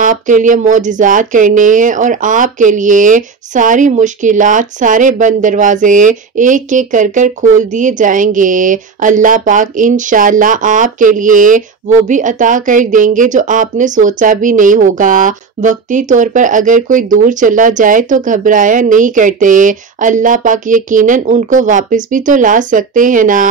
آپ کے لیے معجزات کرنے ہیں، اور آپ کے لیے ساری مشکلات، سارے بند دروازے ایک ایک کر کر کھول دیے جائیں گے۔ اللہ پاک انشاءاللہ آپ کے لیے وہ بھی عطا کر دیں گے جو آپ نے سوچا بھی نہیں ہوگا۔ وقتی طور پر اگر کوئی دور چلا جائے تو گھبرایا نہیں کرتے، اللہ پاک یقیناً ان کو واپس بھی تو لا سکتے ہیں نا۔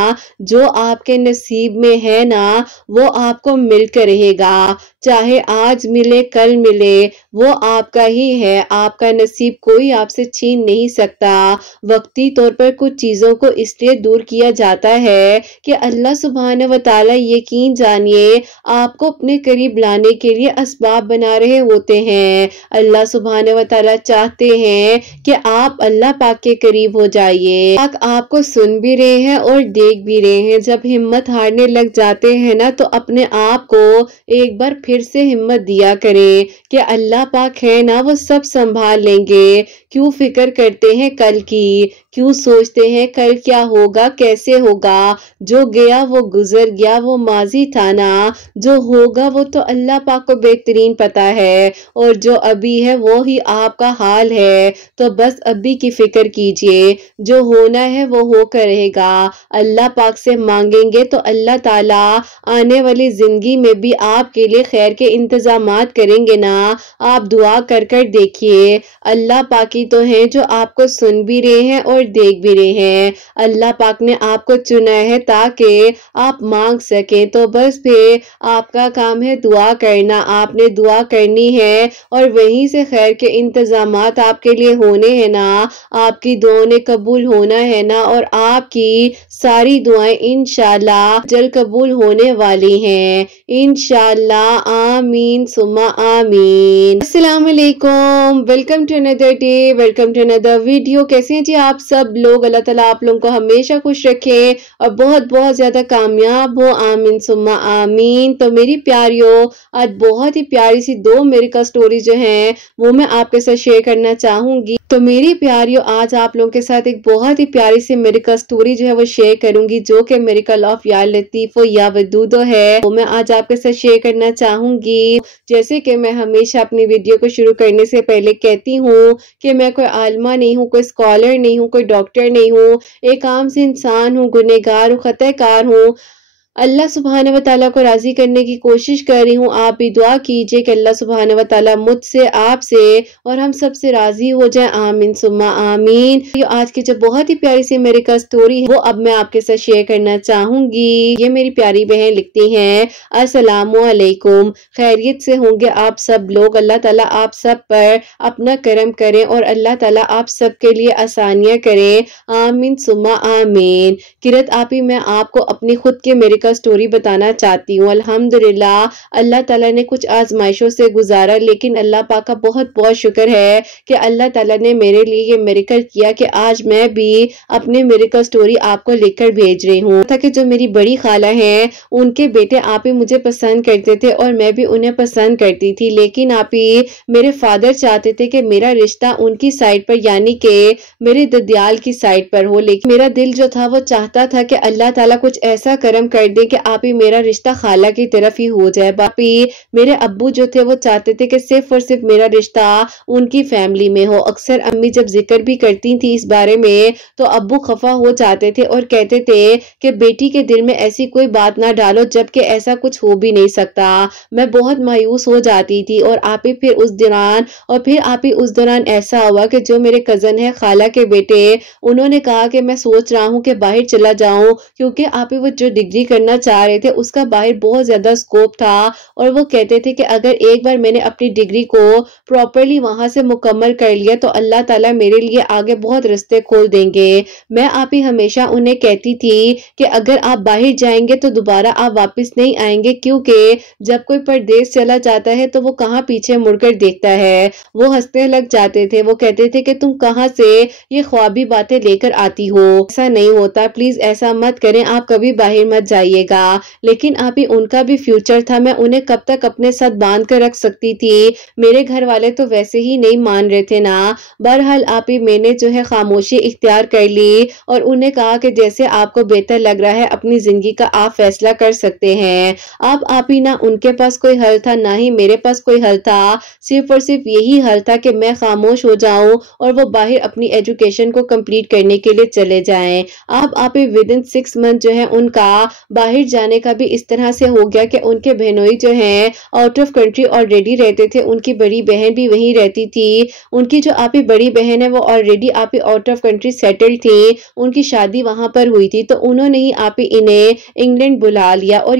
جو آپ کے نصیب میں ہے نا وہ آپ کو مل کر رہے گا، چاہے آج ملے کل ملے، وہ آپ کا ہی ہے، آپ کا نصیب کوئی آپ سے چھین نہیں سکتا۔ وقتی طور پر کچھ چیزوں کو اس لیے دور کیا جاتا ہے کہ اللہ سبحانہ و تعالی یقین جانیے آپ کو اپنے قریب لانے کے لیے اسباب بنا رہے ہوتے ہیں۔ اللہ سبحانہ و تعالی چاہتے ہیں کہ آپ اللہ پاک کے قریب ہو جائیے۔ پاک آپ کو سن بھی رہے ہیں اور دیکھ بھی رہے ہیں۔ جب ہمت ہارنے لگ جاتے ہیں نا تو اپنے آپ کو ایک بار پھر سے ہمت دیا کریں کہ اللہ پاک ہے نا وہ سب سنبھال لیں گے۔ کیوں فکر کرتے ہیں کل کی، کیوں سوچتے ہیں کل کیا ہوگا کیسے ہوگا؟ جو گیا وہ گزر گیا، وہ ماضی تھا نا، جو ہوگا وہ تو اللہ پاک کو بہترین پتا ہے، اور جو ابھی ہے وہی آپ کا حال ہے۔ تو بس ابھی کی فکر کیجئے، جو ہونا ہے وہ ہو کر رہے گا۔ اللہ پاک سے مانگیں گے تو اللہ تعالیٰ آنے والی زندگی میں بھی آپ کے لیے خیر کے انتظامات کریں گے نا۔ آپ دعا کر کر دیکھیے، اللہ پاک ہی تو ہیں جو آپ کو سن بھی رہے ہیں اور دیکھ بھی رہے ہیں۔ اللہ پاک نے آپ کو چنا ہے تاکہ آپ مانگ سکیں، تو بس پھر آپ کا کام ہے دعا کرنا۔ آپ نے دعا کرنی ہے اور وہیں سے خیر کے انتظامات آپ کے لیے ہونے ہیں نا، آپ کی دعاؤں نے قبول ہونا ہے نا، اور آپ کی ساری دعائیں انشاءاللہ جلد قبول ہونے والی ہیں انشاءاللہ۔ آمین ثم آمین۔ السلام علیکم، welcome to another day, welcome to another video. کیسے ہیں جی آپ سب لوگ؟ اللہ تعالیٰ آپ لوگوں کو ہمیشہ خوش رکھے اور بہت بہت زیادہ کامیاب ہو، آمین ثم آمین۔ تو میری پیاریوں، آج بہت ہی پیاری سی دو میریکل سٹوری جو ہیں وہ میں آپ کے ساتھ شیئر کرنا چاہوں گی۔ تو میری پیاریوں، آج آپ لوگوں کے ساتھ ایک بہت ہی پیاری سی میریکل سٹوری جو ہے وہ شیئر کروں گی، جو کہ میریکل آف یا لطیف و یا ودودو ہے، وہ میں آج آپ کے ساتھ شیئر کرنا چاہوں گی۔ جیسے کہ میں ہمیشہ اپنی ویڈیو کو شروع کرنے سے پہلے کہتی ہوں کہ میں کوئی عالمہ نہیں ہوں، کوئی اسکالر نہیں ہوں، کوئی ڈاکٹر نہیں ہوں، ایک عام سے انسان ہوں، گنہگار ہوں، خطا کار ہوں۔ اللہ سبحانہ و تعالیٰ کو راضی کرنے کی کوشش کر رہی ہوں۔ آپ بھی دعا کیجئے کہ اللہ سبحانہ و تعالیٰ مجھ سے، آپ سے اور ہم سب سے راضی ہو جائیں، آمین ثم آمین۔ آج کی جو بہت ہی پیاری سی میریکل سٹوری ہے وہ اب میں آپ کے ساتھ شیئر کرنا چاہوں گی۔ یہ میری پیاری بہن لکھتی ہیں، السلام علیکم، خیریت سے ہوں گے آپ سب لوگ؟ اللہ تعالیٰ آپ سب پر اپنا کرم کریں اور اللہ تعالیٰ آپ سب کے لیے آسانیاں کریں، آمین ثم آمین۔ کرت آپی، میں آپ کو اپنی خود کی میریکل سٹوری بتانا چاہتی ہوں۔ الحمدللہ اللہ تعالیٰ نے کچھ آزمائشوں سے گزارا، لیکن اللہ پاک کا بہت بہت شکر ہے کہ اللہ تعالیٰ نے میرے لیے یہ میریکل کیا کہ آج میں بھی اپنی میریکل سٹوری آپ کو لکھ کر بھیج رہی ہوں۔ تھا کہ جو میری بڑی خالہ ہیں ان کے بیٹے آپ ہی مجھے پسند کرتے تھے اور میں بھی انہیں پسند کرتی تھی، لیکن آپ ہی میرے فادر چاہتے تھے کہ میرا رشتہ ان کی سائڈ پر یعنی کہ میرے ددیال کی سائڈ پر ہو، لیکن میرا دل جو تھا وہ چاہتا تھا کہ اللہ تعالیٰ کچھ ایسا کرم کر دے کہ آپ ہی میرا رشتہ خالہ کی طرف ہی ہو جائے۔ باپی میرے ابو جو تھے وہ چاہتے تھے کہ صرف اور صرف میرا رشتہ ان کی فیملی میں ہو۔ اکثر امی جب ذکر بھی کرتی تھی اس بارے میں تو ابو خفا ہو جاتے تھے اور کہتے تھے کہ بیٹی کے دل میں ایسی کوئی بات نہ ڈالو جبکہ ایسا کچھ ہو بھی نہیں سکتا۔ میں بہت مایوس ہو جاتی تھی اور آپ ہی پھر اس دوران ایسا ہوا کہ جو میرے کزن ہے خالہ کے بیٹے، انہوں نے کہا کہ میں سوچ رہا ہوں کہ باہر چلا جاؤں، کیونکہ آپ ہی وہ جو ڈگری کرنا چاہ رہے تھے اس کا باہر بہت زیادہ سکوپ تھا، اور وہ کہتے تھے کہ اگر ایک بار میں نے اپنی ڈگری کو پراپرلی وہاں سے مکمل کر لیا تو اللہ تعالیٰ میرے لیے آگے بہت رستے کھول دیں گے۔ میں آپ ہی ہمیشہ انہیں کہتی تھی کہ اگر آپ باہر جائیں گے تو دوبارہ آپ واپس نہیں آئیں گے، کیونکہ جب کوئی پردیس چلا جاتا ہے تو وہ کہاں پیچھے مڑ کر دیکھتا ہے۔ وہ ہنسنے لگ جاتے تھے، وہ کہتے تھے کہ تم کہاں سے یہ خوابی باتیں لے کر آتی ہو، ایسا نہیں ہوتا، پلیز ایسا مت کریں، آپ کبھی باہر مت جائیے آئیے گا، لیکن آپ ہی ان کا بھی فیوچر تھا، میں انہیں کب تک اپنے ساتھ باندھ کر رکھ سکتی تھی؟ میرے گھر والے تو ویسے ہی نہیں مان رہے تھے نا۔ بہرحال آپ ہی میں نے جو ہے خاموشی اختیار کر لی اور انہیں کہا کہ جیسے آپ کو بہتر لگ رہا ہے اپنی زندگی کا آپ فیصلہ کر سکتے ہیں۔ اب آپ ہی نہ ان کے پاس کوئی حل تھا نہ ہی میرے پاس کوئی حل تھا، صرف اور صرف یہی حل تھا کہ میں خاموش ہو جاؤں اور وہ باہر اپنی ایجوکیشن کو کمپلیٹ کرنے کے لیے چلے جائیں۔ اب آپ ہی ودن 6 منتھ جو ہے ان کا باہر جانے کا بھی اس طرح سے ہو گیا کہ ان کے بہنوئی جو ہیں آؤٹ آف کنٹری آلریڈی رہتے تھے، ان کی بڑی بہن بھی وہیں رہتی تھی، ان کی جو آپ ہی بڑی بہن ہے وہ آلریڈی آپ ہی آؤٹ آف کنٹری سیٹل تھی، ان کی شادی وہاں پر ہوئی تھی، تو انہوں نے ہی آپ ہی انہیں انگلینڈ بلا لیا اور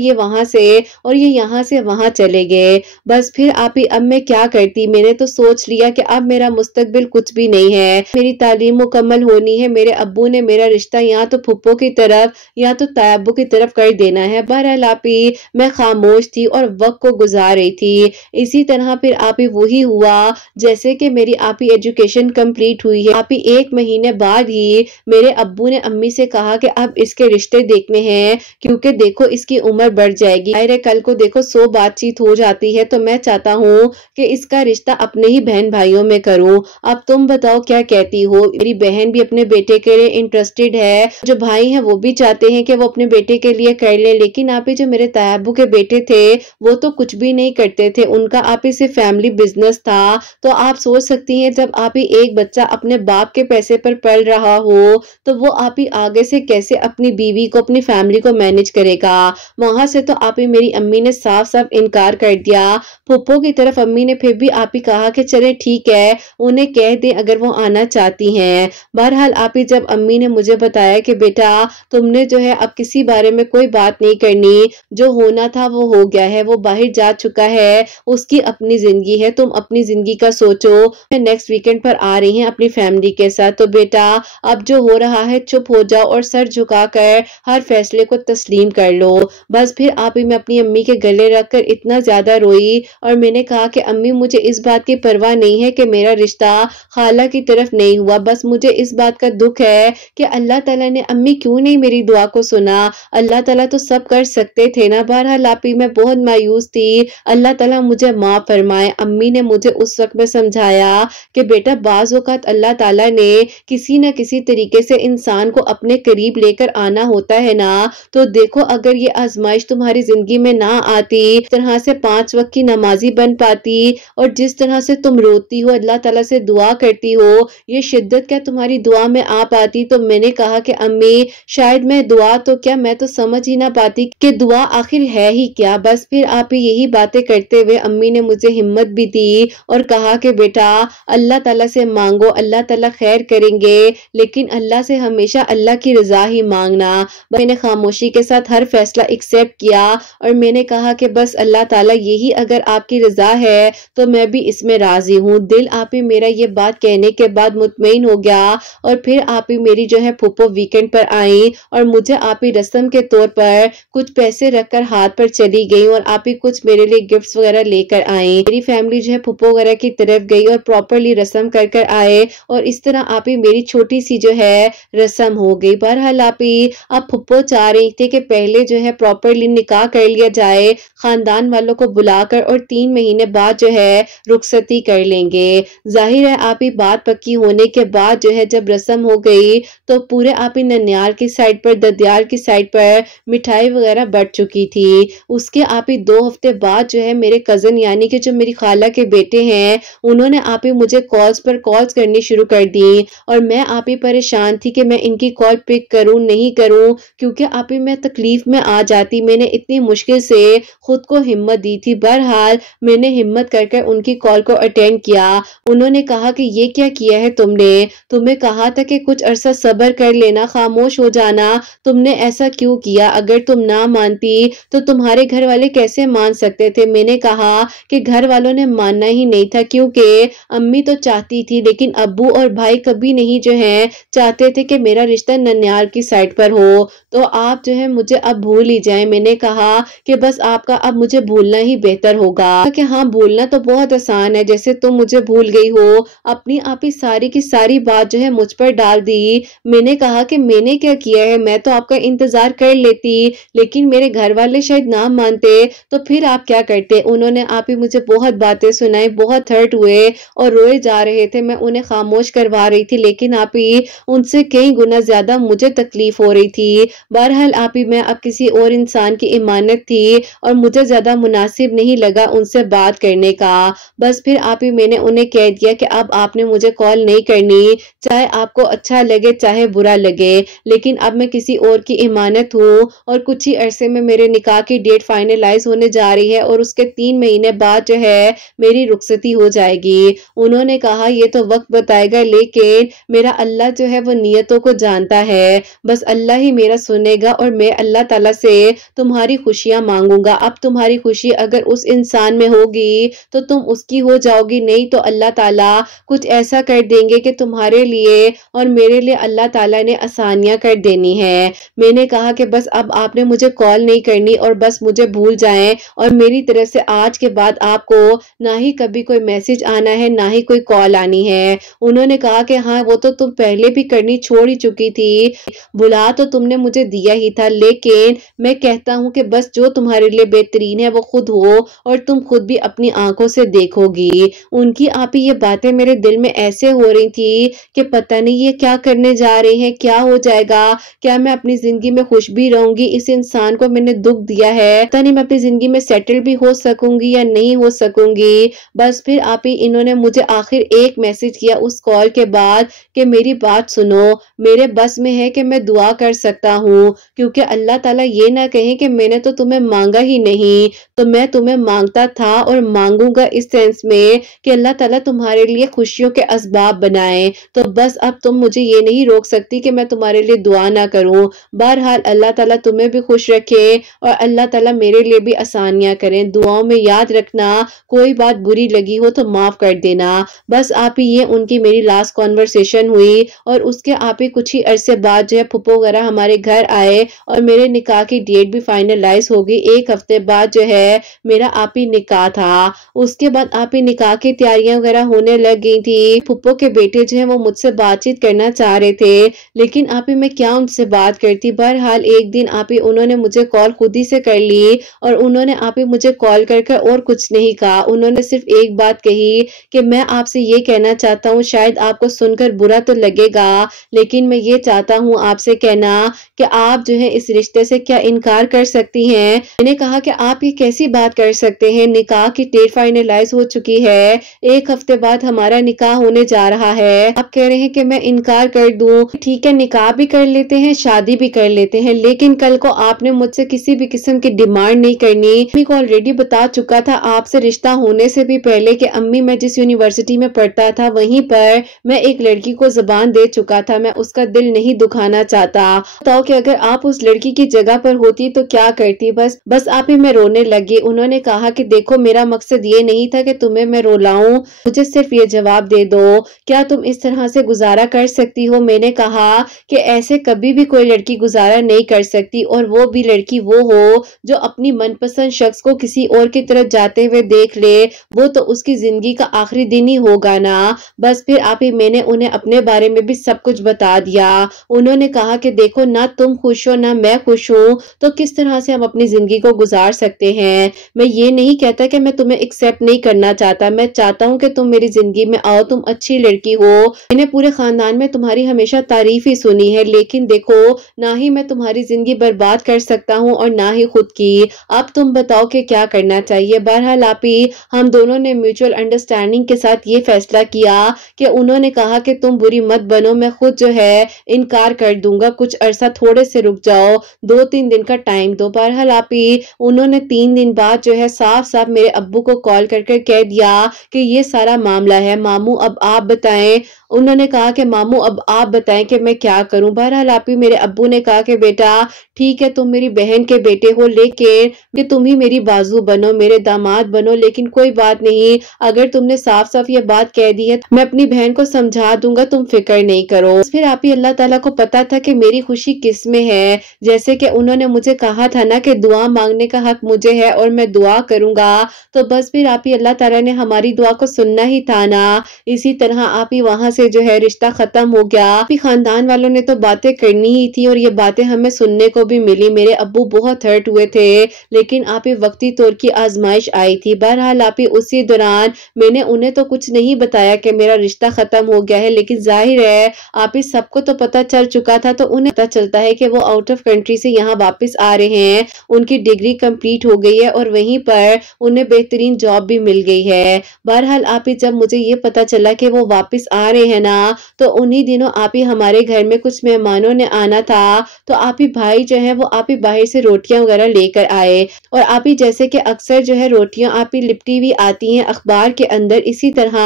یہ یہاں سے وہاں چلے گئے۔ بس پھر آپ ہی اب میں کیا کرتی، میں نے تو سوچ لیا کہ اب میرا مستقبل کچھ بھی نہیں ہے، میری تعلیم مکمل ہونی ہے، میرے ابو نے میرا رشتہ یا تو پھپھو کی طرف یا تو تایابو کی طرف کر دینا ہے۔ بہرحال آپ ہی میں خاموش تھی اور وقت کو گزار رہی تھی۔ اسی طرح پھر آپ ہی وہی ہوا جیسے کہ میری آپ ہی ایجوکیشن کمپلیٹ ہوئی ہے، آپ ہی 1 مہینے بعد ہی میرے ابو نے امی سے کہا کہ اب اس کے رشتے دیکھنے ہیں، کیونکہ دیکھو اس کی عمر بڑھ جائے گی، کل کو دیکھو 100 بات چیت ہو جاتی ہے، تو میں چاہتا ہوں کہ اس کا رشتہ اپنے ہی بہن بھائیوں میں کروں۔ اب تم بتاؤ کیا کہتی ہو؟ میری بہن بھی اپنے بیٹے کے لیے انٹرسٹڈ ہے، جو بھائی ہیں وہ بھی چاہتے ہیں کہ وہ اپنے بیٹے کے لیے کر لیں، لیکن آپ ہی جو میرے تایابو کے بیٹے تھے وہ تو کچھ بھی نہیں کرتے تھے، ان کا آپ ہی صرف فیملی بزنس تھا۔ تو آپ سوچ سکتی ہیں جب آپ ہی ایک بچہ اپنے باپ کے پیسے پر پل رہا ہو تو وہ آپ ہی آگے سے کیسے اپنی بیوی کو اپنی فیملی کو مینج کرے گا۔ وہاں سے تو آپ ہی میری امی نے صاف انکار کر دیا۔ پھپھو کی طرف امی نے پھر بھی آپ ہی کہا کہ چلے ٹھیک ہے انہیں کہہ دیں اگر وہ آنا چاہتی ہیں۔ بہرحال آپ ہی جب امی نے مجھے بتایا کہ بیٹا تم نے جو ہے اب کسی بارے میں کوئی بات نہیں کرنی، جو ہونا تھا وہ ہو گیا ہے، وہ باہر جا چکا ہے، اس کی اپنی زندگی ہے، تم اپنی زندگی کا سوچو، نیکسٹ ویکنڈ پر آ رہی ہیں اپنی فیملی کے ساتھ، تو بیٹا اب جو ہو رہا ہے چپ ہو جاؤ اور سر جھکا کر ہر فیصلے کو تسلیم کر لو۔ بس پھر آپ ہی میں اپنی امی کے گلے رکھ کر اتنا زیادہ روئی اور میں نے کہا کہ امی مجھے اس بات کی پرواہ نہیں ہے کہ میرا رشتہ خالہ کی طرف نہیں ہوا، بس مجھے اس بات کا دکھ ہے کہ اللہ تعالیٰ نے امی کیوں نہیں میری دعا کو سنا، اللہ تعالیٰ تو سب کر سکتے تھے نا۔ بہرحال آپ ہی میں بہت مایوس تھی، اللہ تعالیٰ مجھے معاف فرمائے۔ امی نے مجھے اس وقت میں سمجھایا کہ بیٹا بعض اوقات اللہ تعالیٰ نے کسی نہ کسی طریقے سے انسان کو اپنے قریب لے کر آنا ہوتا ہے نا، تو دیکھو اگر یہ آزمائش تمہاری زندگی میں نہ آتی، اس طرح سے 5 وقت کی نمازی بن پاتی اور جس طرح سے تم روتی ہو اللہ تعالیٰ سے دعا کرتی ہو، یہ شدت کیا تمہاری دعا میں آ پاتی؟ تو میں نے کہا کہ امی شاید میں دعا تو کیا میں تو سمجھ ہی نہ پاتی کہ دعا آخر ہے ہی کیا۔ بس پھر آپ یہی باتیں کرتے ہوئے امی نے مجھے ہمت بھی دی اور کہا کہ بیٹا اللہ تعالیٰ سے مانگو، اللہ تعالیٰ خیر کریں گے، لیکن اللہ سے ہمیشہ اللہ کی رضا ہی مانگنا۔ میں نے خاموشی کے ساتھ ہر فیصلہ ایکسیپٹ کیا اور میں نے کہا کہ بس اللہ تعالیٰ یہی اگر آپ کی رضا ہے تو میں بھی اس میں راضی ہوں۔ دل آپ ہی میرا یہ بات کہنے کے بعد مطمئن ہو گیا اور پھر آپ ہی میری جو ہے پھپھو ویکنڈ پر آئیں اور مجھے آپ ہی رسم کے طور پر کچھ پیسے رکھ کر ہاتھ پر چلی گئی اور آپ ہی کچھ میرے لیے گفٹس وغیرہ لے کر آئیں۔ میری فیملی جو ہے پھپھو وغیرہ کی طرف گئی اور پراپرلی رسم کر کر آئے اور اس طرح آپ ہی میری چھوٹی سی جو ہے رسم ہو گئی۔ بہرحال آپ ہی اب پھپھو چاہ رہی تھے کہ پہلے جو ہے پراپرلی نکاح کر لیا جائے خاندان والوں کو بلا کر اور 3 مہینے بعد جو ہے رخصتی کر لیں گے۔ ظاہر ہے آپ ہی بات پکی ہونے کے بعد جو ہے جب رسم ہو گئی تو پورے آپ ہی ننیال کی سائڈ پر ددیال کی سائڈ پر مٹھائی وغیرہ بٹ چکی تھی۔ اس کے آپ ہی 2 ہفتے بعد جو ہے میرے کزن یعنی کہ جو میری خالہ کے بیٹے ہیں انہوں نے آپ ہی مجھے کالز پر کالز کرنی شروع کر دی اور میں آپ ہی پریشان تھی کہ میں ان کی کال پک کروں نہیں کروں، کیونکہ آپ ہی میں تکلیف میں آ جاتی، میں نے اتنی مشکل سے خود کو ہمت دی تھی۔ بہرحال میں نے ہمت کر کر ان کی کال کو اٹینڈ کیا۔ انہوں نے کہا کہ یہ کیا کیا ہے تم نے، تمہیں کہا تھا کہ کچھ عرصہ صبر کر لینا، خاموش ہو جانا، تم نے ایسا کیوں کیا؟ اگر تم نہ مانتی تو تمہارے گھر والے کیسے مان سکتے تھے؟ میں نے کہا کہ گھر والوں نے ماننا ہی نہیں تھا، کیونکہ امی تو چاہتی تھی لیکن ابو اور بھائی کبھی نہیں جو ہے چاہتے تھے کہ میرا رشتہ ننیال کی سائڈ پر ہو، تو آپ جو ہے مجھے اب بھول ہی جائیں۔ میں نے کہا کہ بس آپ کا اب مجھے بھولنا ہی بہتر ہوگا، کہ ہاں بھولنا تو بہت آسان ہے، جیسے تم مجھے بھول گئی ہو، اپنی آپ ہی ساری کی ساری بات جو ہے مجھ پر ڈال دی۔ میں نے کہا کہ میں نے کیا کیا ہے، میں تو آپ کا انتظار کر لیتی لیتی لیکن میرے گھر والے شاید نہ مانتے تو پھر آپ کیا کرتے؟ انہوں نے آپ ہی مجھے بہت باتیں سنائی، بہت ہرٹ ہوئے اور روئے جا رہے تھے. میں انہیں خاموش کروا رہی تھی لیکن آپ ہی ان سے کئی گنا زیادہ مجھے تکلیف ہو رہی تھی. بہرحال آپ ہی میں اب کسی اور انسان کی امانت تھی اور مجھے زیادہ مناسب نہیں لگا ان سے بات کرنے کا. بس پھر آپ ہی میں نے انہیں کہہ دیا کہ اب آپ نے مجھے کال نہیں کرنی، چاہے آپ کو اچھا لگے چاہے برا لگے، لیکن اب میں کسی اور کی امانت ہوں اور کچھ ہی عرصے میں میرے نکاح کی ڈیٹ فائنلائز ہونے جا رہی ہے اور اس کے 3 مہینے بعد جو ہے میری رخصتی ہو جائے گی. انہوں نے کہا یہ تو وقت بتائے گا لیکن میرا اللہ جو ہے وہ نیتوں کو جانتا ہے، بس اللہ ہی میرا سنے گا اور میں اللہ تعالیٰ سے تمہاری خوشیاں مانگوں گا. اب تمہاری خوشی اگر اس انسان میں ہوگی تو تم اس کی ہو جاؤ گی، نہیں تو اللہ تعالیٰ کچھ ایسا کر دیں گے کہ تمہارے لیے اور میرے لیے اللہ تعالیٰ نے آسانیاں کر دینی ہے. میں نے کہا کہ بس اب آپ نے مجھے کال نہیں کرنی اور بس مجھے بھول جائیں اور میری طرف سے آج کے بعد آپ کو نہ ہی کبھی کوئی میسج آنا ہے نہ ہی کوئی کال آنی ہے. انہوں نے کہا کہ ہاں وہ تو تم پہلے بھی کرنی چھوڑ ہی چکی تھی، بلا تو تم نے مجھے دیا ہی تھا، لیکن میں کہتا ہوں کہ بس جو تمہارے لیے بہترین ہے وہ خود ہو اور تم خود بھی اپنی آنکھوں سے دیکھو گی. ان کی آپ ہی یہ باتیں میرے دل میں ایسے ہو رہی تھی کہ پتہ نہیں یہ کیا کرنے جا رہے ہیں، کیا ہو جائے گا، کیا میں اپنی زندگی میں خوش بھی رہوں گی؟ اس انسان کو میں نے دکھ دیا ہے، پتہ نہیں میں اپنی زندگی میں سیٹل بھی ہو سکوں گی یا نہیں ہو سکوں گی. بس پھر آپ ہی انہوں نے مجھے آخر ایک میسج کیا اس کال کے بعد کہ میری بات سنو، میرے بس میں ہے کہ میں دعا کر سکتا ہوں، کیونکہ اللہ تعالیٰ یہ نہ کہیں کہ میں نے تو تمہیں مانگا ہی نہیں، تو میں تمہیں مانگتا تھا اور مانگوں گا اس سینس میں کہ اللہ تعالیٰ تمہارے لیے خوشیوں کے اسباب بنائے. تو بس اب تم مجھے یہ نہیں روک سکتی کہ میں تمہارے لیے دعا نہ کروں. بہرحال اللہ تعالیٰ تمہیں بھی خوش رکھے اور اللہ تعالیٰ میرے لیے بھی آسانیاں کریں. دعاؤں میں یاد رکھنا، کوئی بات بری لگی ہو تو معاف کر دینا. بس آپ ہی یہ ان کی میری لاسٹ کانورسیشن ہوئی اور اس کے آپ ہی کچھ ہی عرصے بعد جو ہے پھپھو وغیرہ ہمارے گھر آئے اور میرے نکاح کی ڈیٹ بھی فائنلائز ہوگی. 1 ہفتے بعد جو ہے میرا آپ ہی نکاح تھا. اس کے بعد آپ ہی نکاح کی تیاریاں وغیرہ ہونے لگ گئی تھی. پھپھو کے بیٹے جو ہیں وہ مجھ سے بات چیت کرنا چاہ رہے تھے لیکن آپ ہی میں کیا ان سے بات کرتی. بہرحال ایک دن آپ ہی انہوں نے مجھے کال خود ہی سے کر لی اور انہوں نے آپ ہی مجھے کال کر کر اور کچھ نہیں کہا. انہوں نے صرف ایک بات کہی کہ میں آپ سے یہ کہنا چاہتا ہوں، شاید آپ کو سن کر برا تو لگے گا لیکن میں یہ چاہتا ہوں آپ سے کہنا کہ آپ جو ہے اس رشتے سے کیا انکار کر سکتی ہیں؟ میں نے کہا کہ آپ یہ کیسی بات کر سکتے ہیں، نکاح کی ڈیٹ فائنلائز ہو چکی ہے، 1 ہفتے بعد ہمارا نکاح ہونے جا رہا ہے، آپ کہہ رہے ہیں کہ میں انکار کر دوں؟ ٹھیک ہے نکاح بھی کر لیتے ہیں، شادی بھی کر لیتے ہیں، لیکن کل کو آپ نے مجھ سے کسی بھی قسم کی ڈیمانڈ نہیں کرنی. امی کو آلریڈی بتا چکا تھا آپ سے رشتہ ہونے سے بھی پہلے کہ امی میں جس یونیورسٹی میں پڑھتا تھا وہیں پر میں ایک لڑکی کو زبان دے چکا تھا، میں اس کا دل نہیں دکھانا چاہتا. بتاؤ کہ اگر آپ اس لڑکی کی جگہ پر ہوتی تو کیا کرتی؟ بس آپ ہی میں رونے لگی. انہوں نے کہا کہ دیکھو میرا مقصد یہ نہیں تھا کہ تمہیں میں رولاؤں، مجھے صرف یہ جواب دے دو، کیا تم اس طرح سے گزارا کر سکتی ہو؟ میں نے کہا کہ ایسے کبھی بھی کوئی لڑکی گزارا نہیں کر سکتی اور وہ بھی لڑکی وہ ہو جو اپنی من پسند شخص کو کسی اور کی طرف جاتے ہوئے دیکھ لے، وہ تو اس کی زندگی کا آخری دن ہی ہوگا نا. بس پھر آپ ہی میں نے انہیں اپنے بارے میں بھی سب کچھ بتا دیا. انہوں نے کہا کہ دیکھو نہ تم خوش ہو نہ میں خوش ہوں تو کس طرح سے ہم اپنی زندگی کو گزار سکتے ہیں. میں یہ نہیں کہتا کہ میں تمہیں ایکسپٹ نہیں کرنا چاہتا، میں چاہتا ہوں کہ تم میری زندگی میں آؤ، تم اچھی لڑکی ہو، میں نے پورے خاندان میں تمہاری ہمیشہ تعریف ہی سنی ہے، لیکن دیکھو نہ ہی میں تمہاری زندگی برباد کر سکتا ہوں اور نہ ہی خود کی. اب تم بتاؤ کہ کیا کرنا چاہیے. بہرحال آپ ہی ہم دونوں نے میوچل انڈرسٹینڈنگ کے ساتھ یہ فیصلہ کیا کہ انہوں نے کہا کہ تم بری مت بنو، میں خود جو ہے انکار کر دوں گا، کچھ عرصہ تھوڑے سے رک جاؤ، 2-3 دن کا ٹائم دو. بہرحال آپ ہی انہوں نے 3 دن بعد جو ہے صاف صاف میرے ابو کو کال کر کے کہہ دیا کہ یہ سارا معاملہ ہے، ماموں اب آپ بتائیں. انہوں نے کہا کہ ماموں اب آپ بتائیں کہ میں کیا کروں. بہرحال آپ ہی میرے ابو نے کہا کہ بیٹا ٹھیک ہے تم میری بہن کے بیٹے ہو لیکن کہ تم ہی میری بازو بنو، میرے داماد بنو، لیکن کوئی بات نہیں، اگر تم نے صاف صاف یہ بات کہہ دی ہے میں اپنی بہن کو سمجھا دوں گا، تم فکر نہیں کرو. پھر آپ ہی اللہ تعالیٰ کو پتا تھا کہ میری خوشی کس میں ہے، جیسے کہ انہوں نے مجھے کہا تھا نا کہ دعا مانگنے کا حق مجھے ہے اور میں دعا کروں گا، تو بس پھر آپ ہی اللہ تعالیٰ نے ہماری دعا کو سننا ہی تھا نا. اسی طرح آپ ہی وہاں سے جو ہے رشتہ ختم ہو گیا۔ خاندان والوں نے تو باتیں کرنی ہی تھی اور یہ باتیں ہمیں سننے کو بھی ملی۔ میرے ابو بہت ہرٹ ہوئے تھے، لیکن آپ ہی وقتی طور کی آزمائش آئی تھی۔ بہرحال آپ ہی اسی دوران میں نے انہیں تو کچھ نہیں بتایا کہ میرا رشتہ ختم ہو گیا ہے، لیکن ظاہر ہے آپ ہی سب کو تو پتہ چل چکا تھا، تو انہیں پتہ چلتا ہے کہ وہ آؤٹ آف کنٹری سے یہاں واپس آ رہے ہیں۔ ان کی ڈگری کمپلیٹ ہو گئی ہے اور وہیں پر انہیں بہترین جاب بھی مل گئی ہے۔ بہرحال آپ ہی جب مجھے یہ پتہ چلا کہ وہ واپس آ رہے ہیں نا، تو انہی دنوں آپ ہی ہمارے گھر میں کچھ مہمانوں نے آنا تھا، تو آپ ہی بھائی جو ہے وہ آپ ہی باہر سے روٹیاں وغیرہ لے کر آئے، اور آپ ہی جیسے کہ اکثر جو ہے روٹیاں آپ ہی لپٹی ہوئی آتی ہیں اخبار کے اندر، اسی طرح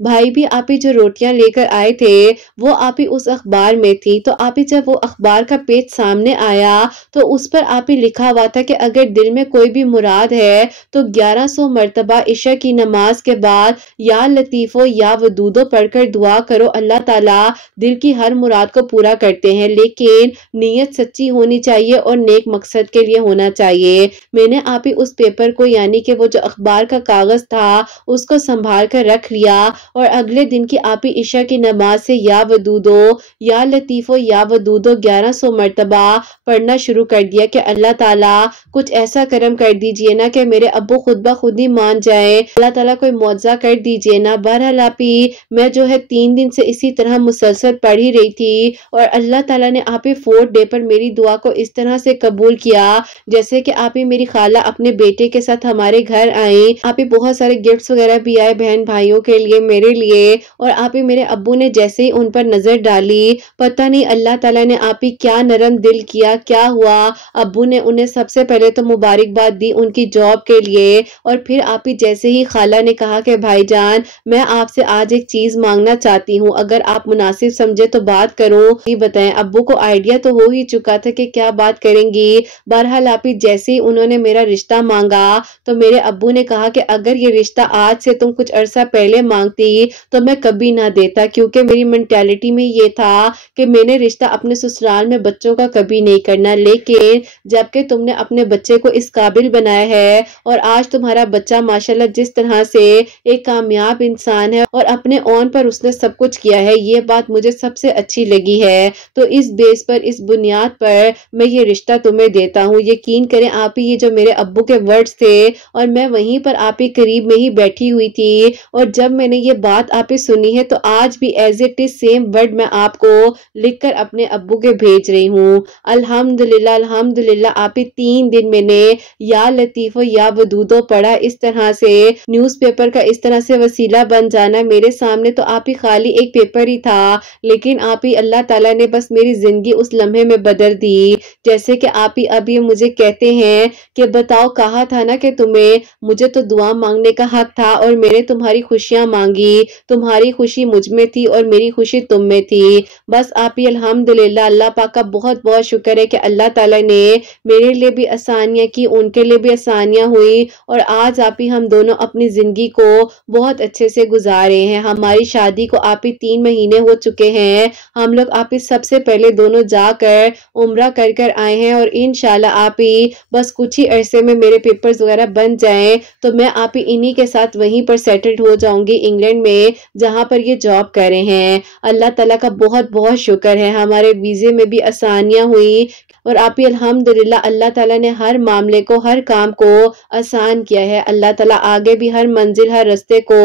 بھائی بھی آپ ہی جو روٹیاں لے کر آئے تھے وہ آپ ہی اس اخبار میں تھی۔ تو آپ ہی جب وہ اخبار کا پیج سامنے آیا تو اس پر آپ ہی لکھا ہوا تھا کہ اگر دل میں کوئی بھی مراد ہے تو 1100 مرتبہ عشاء کی نماز کے بعد یا لطیفو یا ودودو پڑھ کر دعا کرو، اللہ تعالیٰ دل کی ہر مراد کو پورا کرتے ہیں، لیکن نیت سچی ہونی چاہیے اور نیک مقصد کے لیے ہونا چاہیے۔ میں نے آپ ہی اس پیپر کو، یعنی کہ وہ جو اخبار کا کاغذ تھا، اس کو سنبھال کر رکھ لیا اور اگلے دن کی آپ ہی عشاء کی نماز سے یا ودودو یا لطیفو یا ودودو 1100 مرتبہ پڑھنا شروع کر دیا کہ اللہ تعالیٰ کچھ ایسا کرم کر دیجئے نا کہ میرے ابو خود بخود ہی مان جائیں، اللہ تعالیٰ کوئی معجزہ کر دیجئے نا۔ بہرحال آپ ہی میں جو ہے 3 دن سے اسی طرح مسلسل پڑھ ہی رہی تھی اور اللہ تعالیٰ نے آپ ہی 4th ڈے پر میری دعا کو اس طرح سے قبول کیا جیسے کہ آپ ہی میری خالہ اپنے بیٹے کے ساتھ ہمارے گھر آئیں، آپ ہی بہت سارے گفٹس وغیرہ بھی آئے بہن بھائیوں کے لیے، میرے لیے، اور آپ ہی میرے ابو نے جیسے ہی ان پر نظر ڈالی، پتہ نہیں اللہ تعالیٰ نے آپ ہی کیا نرم دل کیا، کیا ہوا، ابو نے انہیں سب سے پہلے تو مبارکباد دی ان کی جاب کے لیے، اور پھر آپ ہی جیسے ہی خالہ نے کہا کہ بھائی جان میں آپ سے آج ایک چیز مانگنا چاہتی ہوں، اگر آپ مناسب سمجھے تو بات کروں، یہ بتائیں۔ ابو کو آئیڈیا تو ہو ہی چکا تھا کہ کیا بات کریں گی۔ بہرحال آپ ہی جیسے ہی انہوں نے میرا رشتہ مانگا تو میرے ابو نے کہا کہ اگر یہ رشتہ آج سے تم کچھ عرصہ پہلے مانگتی تو میں کبھی نہ دیتا، کیونکہ میری مینٹیلٹی میں یہ تھا کہ میں نے رشتہ اپنے سسرال میں بچوں کا کبھی نہیں کرنا، لیکن جبکہ تم نے اپنے بچے کو اس قابل بنایا ہے اور آج تمہارا بچہ ماشاءاللہ جس طرح سے ایک کامیاب انسان ہے اور اپنے اون پر اس نے سب کچھ کیا ہے، یہ بات مجھے سب سے اچھی لگی ہے، تو اس بیس پر، اس بنیاد پر میں یہ رشتہ تمہیں دیتا ہوں۔ یقین کریں آپ ہی یہ جو میرے ابو کے ورڈز تھے اور میں وہیں پر آپ ہی قریب میں ہی بیٹھی ہوئی تھی، اور جب میں نے یہ بات آپ ہی سنی ہے تو آج بھی as it is same word میں آپ کو لکھ کر اپنے ابو کے بھیج رہی ہوں۔ الحمدللہ الحمدللہ آپ ہی 3 دن میں نے یا لطیفو یا ودودو پڑھا، اس طرح سے نیوز پیپر کا اس طرح سے وسیلہ بن جانا میرے سامنے تو آپ ہی خالی ایک پیپر ہی تھا، لیکن آپ ہی اللہ تعالیٰ نے بس میری زندگی اس لمحے میں بدل دی۔ جیسے کہ آپ ہی اب یہ مجھے کہتے ہیں کہ بتاؤ کہا تھا نا کہ تمہیں، مجھے تو دعا مانگنے کا حق تھا اور میں نے تمہاری خوشیاں مانگی، تمہاری خوشی مجھ میں تھی اور میری خوشی تم میں تھی۔ بس آپ ہی الحمدللہ اللہ پاک کا بہت بہت شکر ہے کہ اللہ تعالیٰ نے میرے لیے بھی آسانیاں کی، ان کے لیے بھی آسانیاں ہوئی، اور آج آپ ہی ہم دونوں اپنی زندگی کو بہت اچھے سے گزارے ہیں۔ ہماری شادی کو آپ ہی 3 مہینے ہو چکے ہیں، ہم لوگ آپ ہی سب سے پہلے دونوں جا کر عمرہ کر آئے ہیں، اور انشاءاللہ آپ ہی بس کچھ ہی عرصے میں میرے پیپرز وغیرہ بن جائیں تو میں آپ ہی انہی کے ساتھ وہیں پر سیٹلڈ ہو جاؤں گی انگلینڈ میں جہاں پر یہ جاب کر رہے ہیں۔ اللہ تعالیٰ کا بہت بہت شکر ہے، ہمارے ویزے میں بھی آسانیاں ہوئی، اور آپ ہی الحمدللہ اللہ تعالیٰ نے ہر معاملے کو، ہر کام کو آسان کیا ہے۔ اللہ تعالیٰ آگے بھی ہر منزل، ہر رستے کو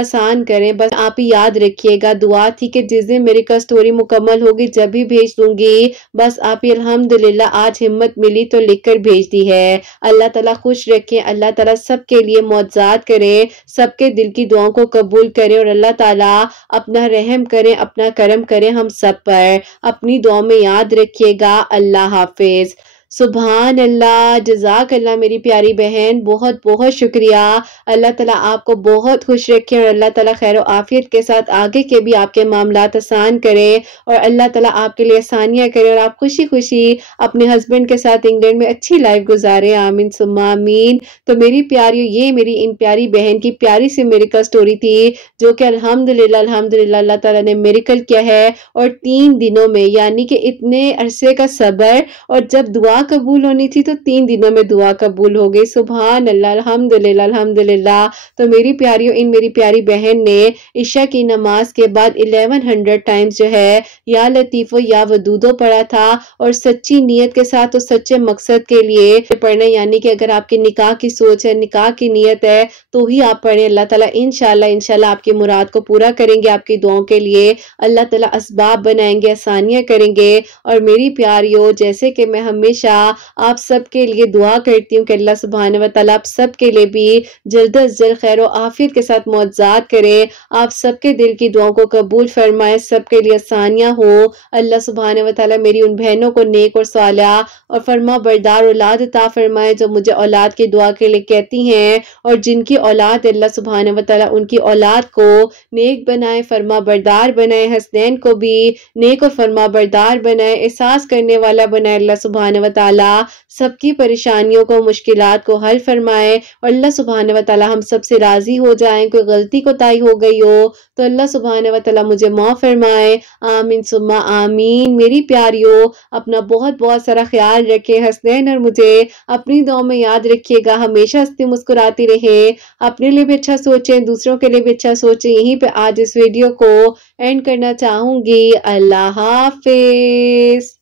آسان کریں۔ بس آپ ہی یاد رکھیے گا، دعا تھی کہ جس دن میری کا سٹوری مکمل ہوگی جب بھی بھیج دوں گی، بس آپ ہی الحمدللہ آج ہمت ملی تو لکھ کر بھیج دی ہے۔ اللہ تعالیٰ خوش رکھیں، اللہ تعالیٰ سب کے لیے معجزات کریں، سب کے دل کی دعاؤں کو قبول کریں، اور اللہ تعالیٰ اپنا رحم کریں، اپنا کرم کریں ہم سب پر۔ اپنی دعاؤں میں یاد رکھیے گا۔ اللہ حافظ۔ سبحان اللہ، جزاک اللہ میری پیاری بہن، بہت بہت شکریہ۔ اللہ تعالیٰ آپ کو بہت خوش رکھے اور اللہ تعالیٰ خیر و عافیت کے ساتھ آگے کے بھی آپ کے معاملات آسان کرے، اور اللہ تعالیٰ آپ کے لیے آسانیاں کرے اور آپ خوشی خوشی اپنے ہسبینڈ کے ساتھ انگلینڈ میں اچھی لائف گزارے، آمین ثم آمین۔ تو میری پیاریوں، یہ میری ان پیاری بہن کی پیاری سی میریکل سٹوری تھی جو کہ الحمدللہ الحمدللہ اللہ تعالیٰ نے میریکل کیا ہے، اور 3 دنوں میں، یعنی کہ اتنے عرصے کا صبر، اور جب دعا دعا قبول ہونی تھی تو 3 دنوں میں دعا قبول ہو گئی۔ سبحان اللہ، الحمدللہ الحمدللہ۔ تو میری پیاریوں، ان میری پیاری بہن نے عشاء کی نماز کے بعد 1100 ٹائمز جو ہے یا لطیف و یا ودودو پڑھا تھا، اور سچی نیت کے ساتھ اور سچے مقصد کے لیے پڑھنا، یعنی کہ اگر آپ کے نکاح کی سوچ ہے، نکاح کی نیت ہے تو ہی آپ پڑھیں۔ اللہ تعالیٰ انشاءاللہ آپ کی مراد کو پورا کریں گے، آپ کی دعاؤں کے لیے اللہ تعالیٰ اسباب بنائیں گے، آسانیاں کریں گے۔ اور میری پیاریوں، جیسے کہ میں ہمیشہ آپ سب کے لیے دعا کرتی ہوں کہ اللہ سبحانہ و تعالیٰ آپ سب کے لیے بھی جلد از جلد خیر و عافیت کے ساتھ معجزات کرے، آپ سب کے دل کی دعاؤں کو قبول فرمائے، سب کے لیے آسانیاں ہو۔ اللہ سبحانہ و تعالیٰ میری ان بہنوں کو نیک اور صالحہ اور فرما بردار اولاد عطا فرمائے، جو مجھے اولاد کی دعا کے لیے کہتی ہیں، اور جن کی اولاد اللہ سبحانہ و تعالیٰ ان کی اولاد کو نیک بنائے، فرما بردار بنائے، حسنین کو بھی نیک اور فرما بردار بنائے، احساس کرنے والا بنائے۔ اللہ سبحانہ و تعالیٰ سب کی پریشانیوں کو، مشکلات کو حل فرمائے، اور اللہ سبحانہ و تعالیٰ ہم سب سے راضی ہو جائیں۔ کوئی غلطی کوتاہی ہو گئی ہو تو اللہ سبحانہ و تعالیٰ مجھے معاف فرمائے، آمین ثم آمین۔ میری پیاریوں، اپنا بہت بہت سارا خیال رکھیں، حسنین اور مجھے اپنی دعاؤں میں یاد رکھیے گا، ہمیشہ ہنستی مسکراتی رہیں، اپنے لیے بھی اچھا سوچیں، دوسروں کے لیے بھی اچھا سوچیں۔ یہیں پہ آج اس ویڈیو کو اینڈ کرنا چاہوں گی۔ اللہ حافظ۔